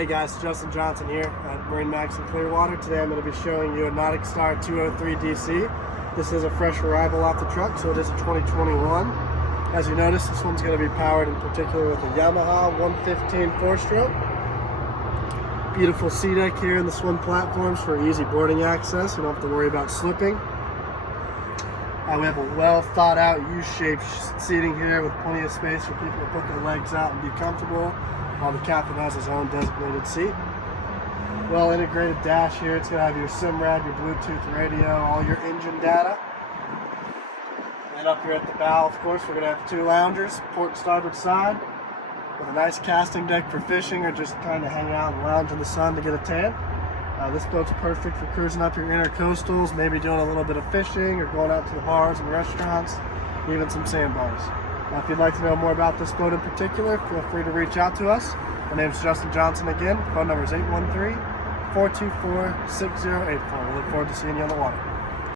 Hey guys, Justin Johnson here at MarineMax in Clearwater. Today I'm going to be showing you a NauticStar 203 DC. This is a fresh arrival off the truck, so it is a 2021. As you notice, this one's going to be powered in particular with a Yamaha 115 4-stroke. Beautiful sea deck here in the swim platforms for easy boarding access. You don't have to worry about slipping. We have a well thought out U-shaped seating here with plenty of space for people to put their legs out and be comfortable, while the captain has his own designated seat. Well integrated dash here. It's going to have your SIM-rad, your Bluetooth radio, all your engine data. And up here at the bow, of course, we're going to have two loungers, port and starboard side, with a nice casting deck for fishing or just kind of hang out and lounge in the sun to get a tan. This boat's perfect for cruising up your intercoastals, maybe doing a little bit of fishing or going out to the bars and restaurants, even some sandbars. If you'd like to know more about this boat in particular, feel free to reach out to us. My name is Justin Johnson again. Phone number is 813-424-6084. We look forward to seeing you on the water.